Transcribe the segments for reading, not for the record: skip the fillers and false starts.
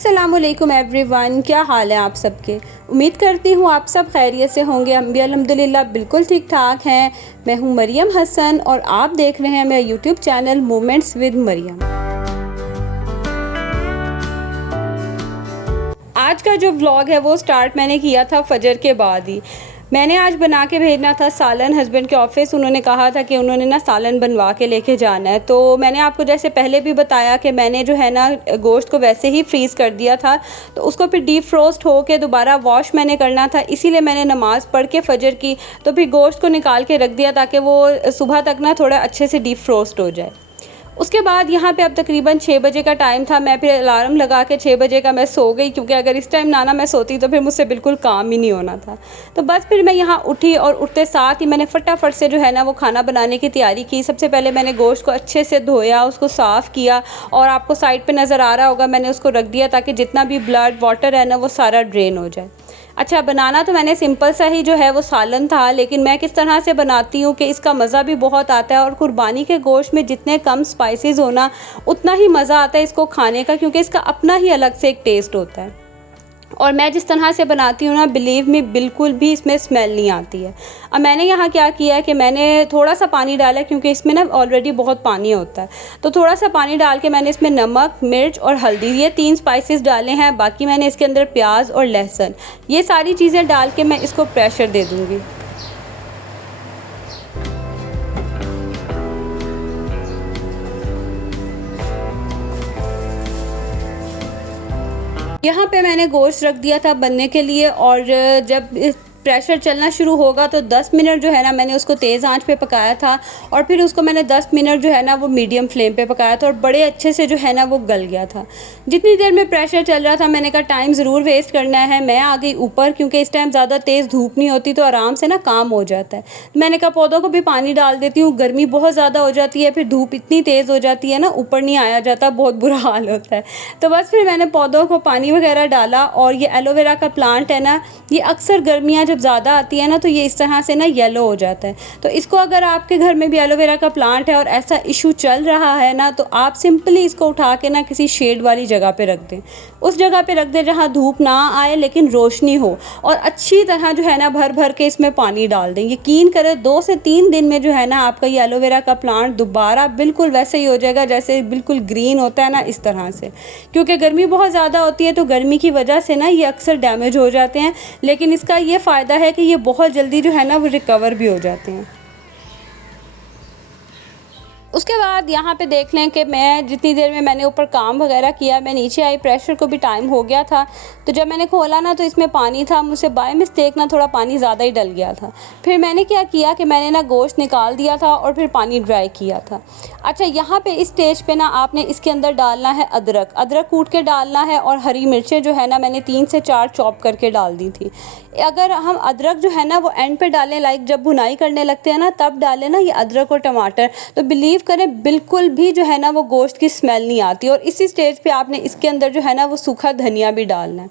अस्सलामुअलैकुम एवरीवन, क्या हाल है आप सबके। उम्मीद करती हूँ आप सब खैरियत से होंगे। हम भी अल्हम्दुलिल्लाह बिल्कुल ठीक ठाक हैं। मैं हूँ मरियम हसन और आप देख रहे हैं मेरा YouTube channel moments with Mariyam. आज का जो व्लॉग है वो स्टार्ट मैंने किया था फजर के बाद ही। मैंने आज बना के भेजना था सालन हस्बैंड के ऑफ़िस। उन्होंने कहा था कि उन्होंने ना सालन बनवा के लेके जाना है। तो मैंने आपको जैसे पहले भी बताया कि मैंने जो है ना गोश्त को वैसे ही फ्रीज़ कर दिया था, तो उसको फिर डीप फ्रोस्ट हो के दोबारा वॉश मैंने करना था। इसीलिए मैंने नमाज़ पढ़ के फजर की तो फिर गोश्त को निकाल के रख दिया ताकि वो सुबह तक ना थोड़ा अच्छे से डीप फ्रोस्ट हो जाए। उसके बाद यहाँ पे अब तकरीबन 6 बजे का टाइम था। मैं फिर अलार्म लगा के 6 बजे का मैं सो गई, क्योंकि अगर इस टाइम ना मैं सोती तो फिर मुझसे बिल्कुल काम ही नहीं होना था। तो बस फिर मैं यहाँ उठी और उठते साथ ही मैंने फटाफट से जो है ना वो खाना बनाने की तैयारी की। सबसे पहले मैंने गोश्त को अच्छे से धोया, उसको साफ़ किया और आपको साइड पर नज़र आ रहा होगा मैंने उसको रख दिया ताकि जितना भी ब्लड वाटर है ना वो सारा ड्रेन हो जाए। अच्छा, बनाना तो मैंने सिंपल सा ही जो है वो सालन था, लेकिन मैं किस तरह से बनाती हूँ कि इसका मज़ा भी बहुत आता है। और कुर्बानी के गोश्त में जितने कम स्पाइसेस होना उतना ही मज़ा आता है इसको खाने का, क्योंकि इसका अपना ही अलग से एक टेस्ट होता है। और मैं जिस तरह से बनाती हूँ ना, बिलीव मी, बिल्कुल भी इसमें स्मेल नहीं आती है। अब मैंने यहाँ क्या किया है कि मैंने थोड़ा सा पानी डाला, क्योंकि इसमें ना ऑलरेडी बहुत पानी होता है। तो थोड़ा सा पानी डाल के मैंने इसमें नमक, मिर्च और हल्दी, ये 3 स्पाइसेस डाले हैं। बाकी मैंने इसके अंदर प्याज और लहसुन, ये सारी चीज़ें डाल के मैं इसको प्रेशर दे दूँगी। यहाँ पे मैंने गोश्त रख दिया था बनने के लिए, और जब प्रेशर चलना शुरू होगा तो 10 मिनट जो है ना मैंने उसको तेज़ आंच पे पकाया था, और फिर उसको मैंने 10 मिनट जो है ना वो मीडियम फ्लेम पे पकाया था, और बड़े अच्छे से जो है ना वो गल गया था। जितनी देर में प्रेशर चल रहा था मैंने कहा टाइम ज़रूर वेस्ट करना है। मैं आ गई ऊपर, क्योंकि इस टाइम ज़्यादा तेज़ धूप नहीं होती तो आराम से ना काम हो जाता है। मैंने कहा पौधों को भी पानी डाल देती हूँ, गर्मी बहुत ज़्यादा हो जाती है, फिर धूप इतनी तेज़ हो जाती है ना, ऊपर नहीं आया जाता, बहुत बुरा हाल होता है। तो बस फिर मैंने पौधों को पानी वगैरह डाला। और ये एलोवेरा का प्लांट है ना, ये अक्सर गर्मियाँ जब ज़्यादा आती है ना तो ये इस तरह से ना येलो हो जाता है। तो इसको अगर आपके घर में भी एलोवेरा का प्लांट है और ऐसा इशू चल रहा है ना, तो आप सिंपली इसको उठा के ना किसी शेड वाली जगह पे रख दें। उस जगह पे रख दें जहाँ धूप ना आए लेकिन रोशनी हो, और अच्छी तरह जो है ना भर भर के इसमें पानी डाल दें। यकीन करें 2 से 3 दिन में जो है ना आपका ये एलोवेरा का प्लांट दोबारा बिल्कुल वैसे ही हो जाएगा जैसे बिल्कुल ग्रीन होता है ना, इस तरह से। क्योंकि गर्मी बहुत ज़्यादा होती है तो गर्मी की वजह से ना ये अक्सर डैमेज हो जाते हैं, लेकिन इसका ये फ़ायदा है कि ये बहुत जल्दी जो है ना वो रिकवर भी हो जाते हैं। उसके बाद यहाँ पे देख लें कि मैं जितनी देर में मैंने ऊपर काम वगैरह किया, मैं नीचे आई, प्रेशर को भी टाइम हो गया था। तो जब मैंने खोला ना तो इसमें पानी था, मुझसे बाय मिस्टेक ना थोड़ा पानी ज़्यादा ही डल गया था। फिर मैंने क्या किया कि मैंने ना गोश्त निकाल दिया था और फिर पानी ड्राई किया था। अच्छा, यहाँ पे इस स्टेज पे ना आपने इसके अंदर डालना है अदरक। अदरक कूट के डालना है, और हरी मिर्चें जो है ना मैंने 3 से 4 चॉप करके डाल दी थी। अगर हम अदरक जो है ना वो एंड पे डालें, लाइक जब भुनाई करने लगते हैं ना तब डालें ना ये अदरक और टमाटर, तो बिलीव करें बिल्कुल भी जो है ना वो गोश्त की स्मेल नहीं आती। और इसी स्टेज पे आपने इसके अंदर जो है ना वो सूखा धनिया भी डालना है।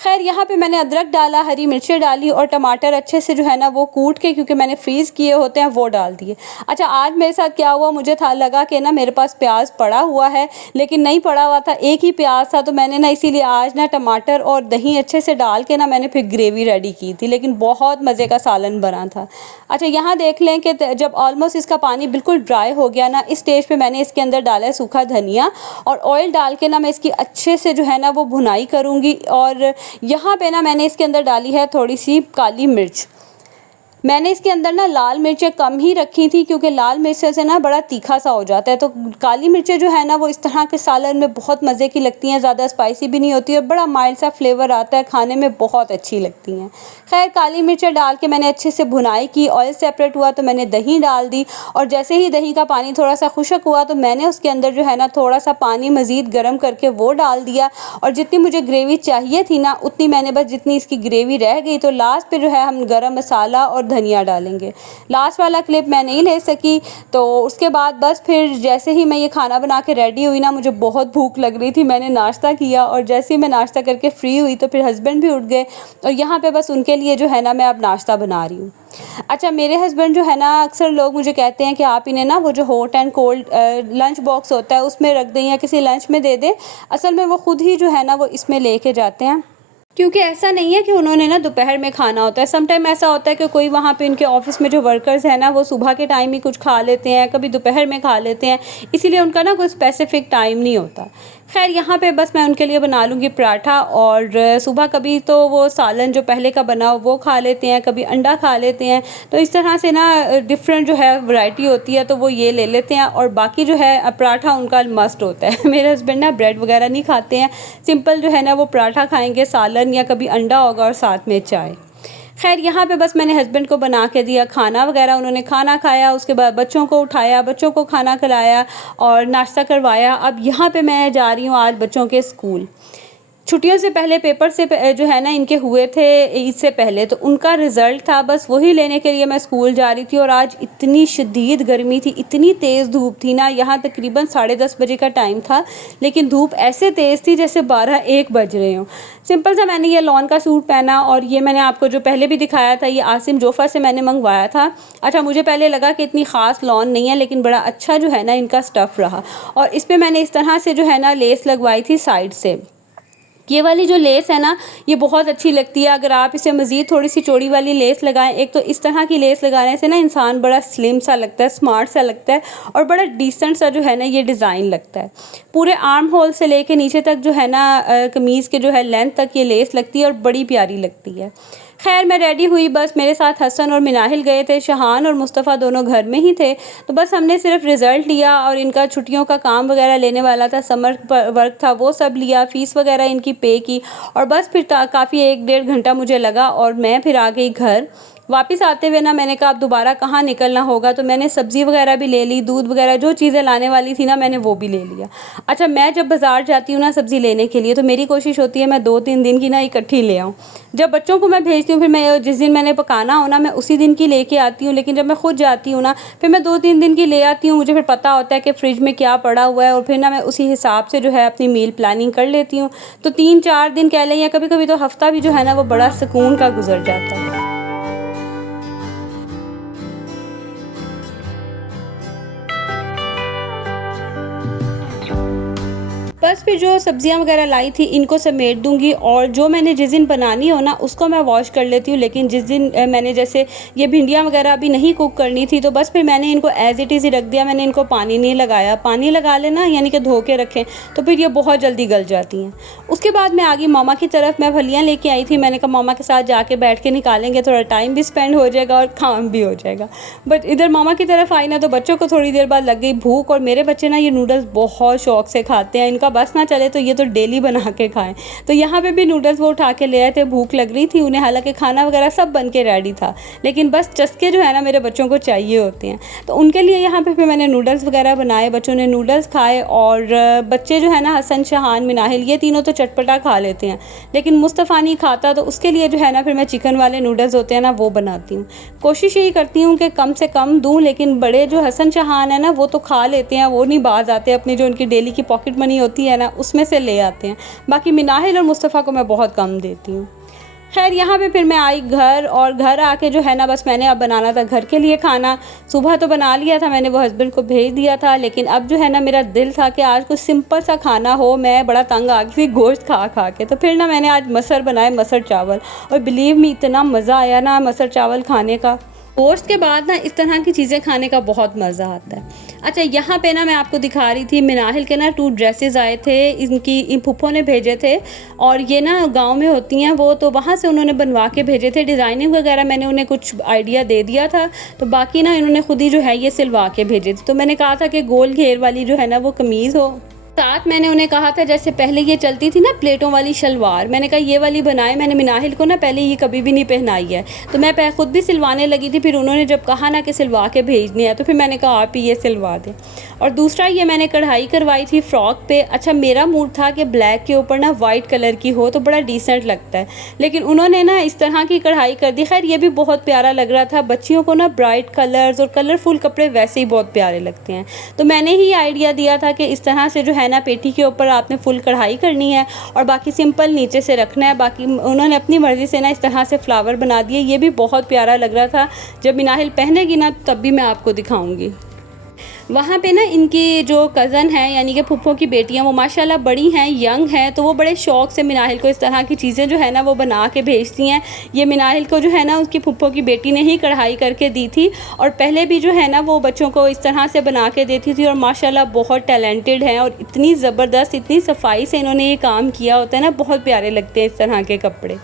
खैर, यहाँ पे मैंने अदरक डाला, हरी मिर्चें डाली और टमाटर अच्छे से जो है ना वो कूट के, क्योंकि मैंने फ्रीज़ किए होते हैं, वो डाल दिए। अच्छा, आज मेरे साथ क्या हुआ, मुझे था लगा कि ना मेरे पास प्याज पड़ा हुआ है, लेकिन नहीं पड़ा हुआ था, एक ही प्याज था। तो मैंने ना इसीलिए आज ना टमाटर और दही अच्छे से डाल के ना मैंने फिर ग्रेवी रेडी की थी, लेकिन बहुत मज़े का सालन बना था। अच्छा, यहाँ देख लें कि जब ऑलमोस्ट इसका पानी बिल्कुल ड्राई हो गया ना, इस स्टेज पे मैंने इसके अंदर डाला है सूखा धनिया, और ऑयल डाल के ना मैं इसकी अच्छे से जो है ना वो भुनाई करूँगी। और यहाँ पे ना मैंने इसके अंदर डाली है थोड़ी सी काली मिर्च। मैंने इसके अंदर ना लाल मिर्चें कम ही रखी थी, क्योंकि लाल मिर्च से ना बड़ा तीखा सा हो जाता है। तो काली मिर्चें जो है ना वो इस तरह के सालन में बहुत मज़े की लगती हैं, ज़्यादा स्पाइसी भी नहीं होती है, बड़ा माइल्ड सा फ्लेवर आता है, खाने में बहुत अच्छी लगती हैं। खैर, काली मिर्चें डाल के मैंने अच्छे से भुनाई की। ऑयल सेपरेट हुआ तो मैंने दही डाल दी, और जैसे ही दही का पानी थोड़ा सा खुश्क हुआ तो मैंने उसके अंदर जो है ना थोड़ा सा पानी मज़ीद गर्म करके वो डाल दिया। और जितनी मुझे ग्रेवी चाहिए थी ना उतनी मैंने, बस जितनी इसकी ग्रेवी रह गई तो लास्ट पे जो है हम गरम मसाला और धनिया डालेंगे। लास्ट वाला क्लिप मैं नहीं ले सकी। तो उसके बाद बस फिर जैसे ही मैं ये खाना बना के रेडी हुई ना, मुझे बहुत भूख लग रही थी, मैंने नाश्ता किया और जैसे ही मैं नाश्ता करके फ्री हुई तो फिर हस्बैंड भी उठ गए और यहाँ पे बस उनके लिए जो है ना मैं अब नाश्ता बना रही हूँ। अच्छा, मेरे हस्बैंड जो है ना, अक्सर लोग मुझे कहते हैं कि आप इन्हें ना वो जो hot and cold lunch box होता है उसमें रख दें या किसी लंच में दे दें। असल में वो खुद ही जो है ना वो इसमें लेके जाते हैं, क्योंकि ऐसा नहीं है कि उन्होंने ना दोपहर में खाना होता है। सम टाइम ऐसा होता है कि कोई वहाँ पे उनके ऑफिस में जो वर्कर्स हैं ना, वो सुबह के टाइम ही कुछ खा लेते हैं, कभी दोपहर में खा लेते हैं, इसीलिए उनका ना कोई स्पेसिफिक टाइम नहीं होता। खैर, यहाँ पे बस मैं उनके लिए बना लूँगी पराठा और सुबह कभी तो वो सालन जो पहले का बना हो वो खा लेते हैं, कभी अंडा खा लेते हैं। तो इस तरह से ना डिफरेंट जो है वैरायटी होती है, तो वो ये ले लेते हैं और बाकी जो है पराठा उनका मस्ट होता है। मेरे हस्बैंड ना ब्रेड वगैरह नहीं खाते हैं, सिंपल जो है ना वो पराठा खाएंगे, सालन या कभी अंडा होगा और साथ में चाय। खैर, यहाँ पे बस मैंने हस्बैंड को बना के दिया खाना वगैरह, उन्होंने खाना खाया, उसके बाद बच्चों को उठाया, बच्चों को खाना खिलाया और नाश्ता करवाया। अब यहाँ पे मैं जा रही हूँ आज बच्चों के स्कूल। छुट्टियों से पहले पेपर से जो है ना इनके हुए थे ईद से पहले, तो उनका रिज़ल्ट था, बस वही लेने के लिए मैं स्कूल जा रही थी। और आज इतनी शदीद गर्मी थी, इतनी तेज़ धूप थी ना, यहाँ तकरीबन 10:30 बजे का टाइम था, लेकिन धूप ऐसे तेज़ थी जैसे 12-1 बज रहे हों। सिंपल सा मैंने ये लॉन का सूट पहना और ये मैंने आपको जो पहले भी दिखाया था, ये आसिम जोफ़ा से मैंने मंगवाया था। अच्छा, मुझे पहले लगा कि इतनी ख़ास लॉन नहीं है, लेकिन बड़ा अच्छा जो है ना इनका स्टफ़ रहा। और इस पर मैंने इस तरह से जो है ना लेस लगवाई थी साइड से। ये वाली जो लेस है ना, ये बहुत अच्छी लगती है। अगर आप इसे मज़ीद थोड़ी सी चौड़ी वाली लेस लगाएं, एक तो इस तरह की लेस लगाने से ना इंसान बड़ा स्लिम सा लगता है, स्मार्ट सा लगता है और बड़ा डिसेंट सा जो है ना ये डिज़ाइन लगता है। पूरे आर्म होल से लेके नीचे तक जो है ना कमीज़ के जो है लेंथ तक ये लेस लगती है और बड़ी प्यारी लगती है। खैर, मैं रेडी हुई, बस मेरे साथ हसन और मिनाहिल गए थे, शहान और मुस्तफ़ा दोनों घर में ही थे। तो बस हमने सिर्फ रिज़ल्ट लिया और इनका छुट्टियों का काम वगैरह लेने वाला था, समर वर्क था, वो सब लिया, फ़ीस वगैरह इनकी पे की और बस फिर काफ़ी 1-1.5 घंटा मुझे लगा और मैं फिर आ गई घर। वापस आते हुए ना मैंने कहा अब दोबारा कहाँ निकलना होगा, तो मैंने सब्ज़ी वगैरह भी ले ली, दूध वगैरह जो चीज़ें लाने वाली थी ना मैंने वो भी ले लिया। अच्छा, मैं जब बाज़ार जाती हूँ ना सब्ज़ी लेने के लिए, तो मेरी कोशिश होती है मैं 2-3 दिन की ना इकट्ठी ले आऊँ। जब बच्चों को मैं भेजती हूँ, फिर मैं जिस दिन मैंने पकाना हो ना मैं उसी दिन की लेके आती हूँ, लेकिन जब मैं खुद जाती हूँ ना फिर मैं 2-3 दिन की ले आती हूँ। मुझे फिर पता होता है कि फ़्रिज में क्या पड़ा हुआ है और फिर ना मैं उसी हिसाब से जो है अपनी मील प्लानिंग कर लेती हूँ। तो 3-4 दिन कह लें या कभी कभी तो हफ़्ता भी जो है ना वो बड़ा सुकून का गुजर जाता है। बस फिर जो सब्जियां वगैरह लाई थी इनको समेट दूंगी और जो मैंने जिस दिन बनानी हो ना उसको मैं वॉश कर लेती हूँ। लेकिन जिस दिन मैंने जैसे ये भिंडियाँ वगैरह अभी नहीं कुक करनी थी, तो बस फिर मैंने इनको एज़ इट इज़ ही रख दिया, मैंने इनको पानी नहीं लगाया। पानी लगा लेना यानी कि धो के रखें तो फिर ये बहुत जल्दी गल जाती हैं। उसके बाद मैं आ गई मामा की तरफ, मैं फलियाँ लेके आई थी, मैंने कहा मामा के साथ जाके बैठ के निकालेंगे, थोड़ा टाइम भी स्पेंड हो जाएगा और काम भी हो जाएगा। बट इधर मामा की तरफ आई ना तो बच्चों को थोड़ी देर बाद लग गई भूख और मेरे बच्चे ना ये नूडल्स बहुत शौक से खाते हैं, इनका बस ना चले तो ये तो डेली बना के खाएं। तो यहाँ पे भी नूडल्स वो उठा के ले आए थे, भूख लग रही थी उन्हें, हालांकि खाना वगैरह सब बन के रेडी था, लेकिन बस चस्के जो है ना मेरे बच्चों को चाहिए होते हैं। तो उनके लिए यहाँ पे फिर मैंने नूडल्स वगैरह बनाए, बच्चों ने नूडल्स खाए और बच्चे जो है ना हसन, शहान, मिनाहिल ये तीनों तो चटपटा खा लेते हैं, लेकिन मुस्तफ़ा नहीं खाता, तो उसके लिए जो है ना फिर मैं चिकन वाले नूडल्स होते हैं ना वो बनाती हूँ। कोशिश यही करती हूँ कि कम से कम दूँ, लेकिन बड़े जो हसन शहान है ना वो तो खा लेते हैं, वो नहीं बाज आते, अपनी जो उनकी डेली की पॉकेट मनी होती है ना उसमें से ले आते हैं। बाकी मिनाहिल और मुस्तफ़ा को मैं बहुत कम देती हूँ। खैर, यहाँ पे फिर मैं आई घर और घर आके जो है ना बस मैंने अब बनाना था घर के लिए खाना। सुबह तो बना लिया था मैंने, वो हस्बैंड को भेज दिया था, लेकिन अब जो है ना मेरा दिल था कि आज कुछ सिंपल सा खाना हो। मैं बड़ा तंग आ गई थी गोश्त खा खा के, तो फिर ना मैंने आज मसर बनाए, मसर चावल, और बिलीव मी इतना मज़ा आया ना मसर चावल खाने का। गोश्त के बाद ना इस तरह की चीज़ें खाने का बहुत मज़ा आता है। अच्छा, यहाँ पे ना मैं आपको दिखा रही थी मिनाहिल के ना 2 ड्रेसेस आए थे, इन फूफो ने भेजे थे और ये ना गांव में होती हैं वो, तो वहाँ से उन्होंने बनवा के भेजे थे। डिज़ाइनिंग वगैरह मैंने उन्हें कुछ आइडिया दे दिया था, तो बाकी ना इन्होंने खुद ही जो है ये सिलवा के भेजे थे। तो मैंने कहा था कि गोल घेर वाली जो है ना वो कमीज़ हो साथ मैंने उन्हें कहा था, जैसे पहले ये चलती थी ना प्लेटों वाली शलवार, मैंने कहा ये वाली बनाए, मैंने मिनाहिल को ना पहले ये कभी भी नहीं पहनाई है, तो मैं ख़ुद भी सिलवाने लगी थी। फिर उन्होंने जब कहा ना कि सिलवा के भेजनी है, तो फिर मैंने कहा आप ही ये सिलवा दें। और दूसरा ये मैंने कढ़ाई करवाई थी फ़्रॉक पे। अच्छा, मेरा मूड था कि ब्लैक के ऊपर ना वाइट कलर की हो तो बड़ा डिसेंट लगता है, लेकिन उन्होंने ना इस तरह की कढ़ाई कर दी। खैर ये भी बहुत प्यारा लग रहा था, बच्चियों को ना ब्राइट कलर्स और कलरफुल कपड़े वैसे ही बहुत प्यारे लगते हैं। तो मैंने ही आइडिया दिया था कि इस तरह से जो है ना पेटी के ऊपर आपने फुल कढ़ाई करनी है और बाकी सिंपल नीचे से रखना है। बाकी उन्होंने अपनी मर्ज़ी से ना इस तरह से फ्लावर बना दिए, ये भी बहुत प्यारा लग रहा था। जब मिनाहिल पहनेगी ना तब भी मैं आपको दिखाऊंगी। वहाँ पे ना इनकी जो कज़न है यानी कि फूफो की बेटियाँ, वो माशाल्लाह बड़ी हैं, यंग हैं, तो वो बड़े शौक़ से मिनाहिल को इस तरह की चीज़ें जो है ना वो बना के भेजती हैं। ये मिनाहिल को जो है ना उसकी फूफो की बेटी ने ही कढ़ाई करके दी थी, और पहले भी जो है ना वो बच्चों को इस तरह से बना के देती थी, और माशाल्लाह बहुत टैलेंटेड हैं और इतनी ज़बरदस्त, इतनी सफाई से इन्होंने ये काम किया होता है ना, बहुत प्यारे लगते हैं इस तरह के कपड़े।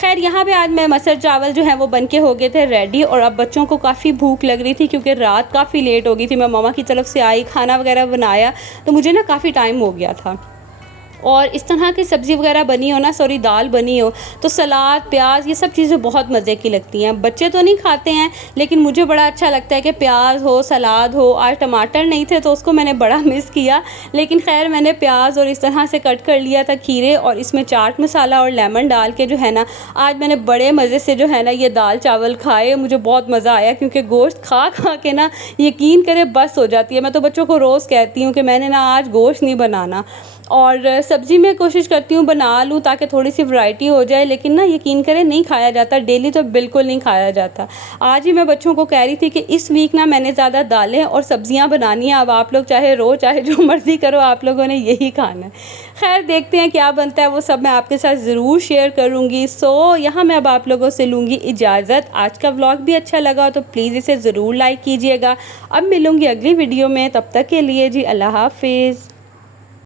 खैर यहाँ पे आज मैं मसर चावल जो है वो बन के हो गए थे रेडी, और अब बच्चों को काफ़ी भूख लग रही थी क्योंकि रात काफ़ी लेट हो गई थी। मैं मामा की तरफ से आई, खाना वगैरह बनाया, तो मुझे ना काफ़ी टाइम हो गया था। और इस तरह की सब्ज़ी वगैरह बनी हो ना, सॉरी दाल बनी हो, तो सलाद, प्याज, ये सब चीज़ें बहुत मज़े की लगती हैं। बच्चे तो नहीं खाते हैं, लेकिन मुझे बड़ा अच्छा लगता है कि प्याज हो, सलाद हो। आज टमाटर नहीं थे तो उसको मैंने बड़ा मिस किया, लेकिन खैर मैंने प्याज और इस तरह से कट कर लिया था खीरे, और इसमें चाट मसाला और लेमन डाल के जो है ना आज मैंने बड़े मज़े से जो है ना ये दाल चावल खाए। मुझे बहुत मज़ा आया क्योंकि गोश्त खा खा के ना यकीन करे बस हो जाती है। मैं तो बच्चों को रोज़ कहती हूँ कि मैंने ना आज गोश्त नहीं बनाना, और सब्ज़ी में कोशिश करती हूँ बना लूँ ताकि थोड़ी सी वैरायटी हो जाए, लेकिन ना यकीन करें नहीं खाया जाता, डेली तो बिल्कुल नहीं खाया जाता। आज ही मैं बच्चों को कह रही थी कि इस वीक ना मैंने ज़्यादा दालें और सब्ज़ियाँ बनानी है, अब आप लोग चाहे रो चाहे जो मर्ज़ी करो, आप लोगों ने यही खाना है। खैर देखते हैं क्या बनता है, वो सब मैं आपके साथ ज़रूर शेयर करूँगी। सो यहाँ मैं अब आप लोगों से लूँगी इजाज़त। आज का व्लॉग भी अच्छा लगा तो प्लीज़ इसे ज़रूर लाइक कीजिएगा। अब मिलूँगी अगली वीडियो में, तब तक के लिए जी अल्लाह हाफिज़।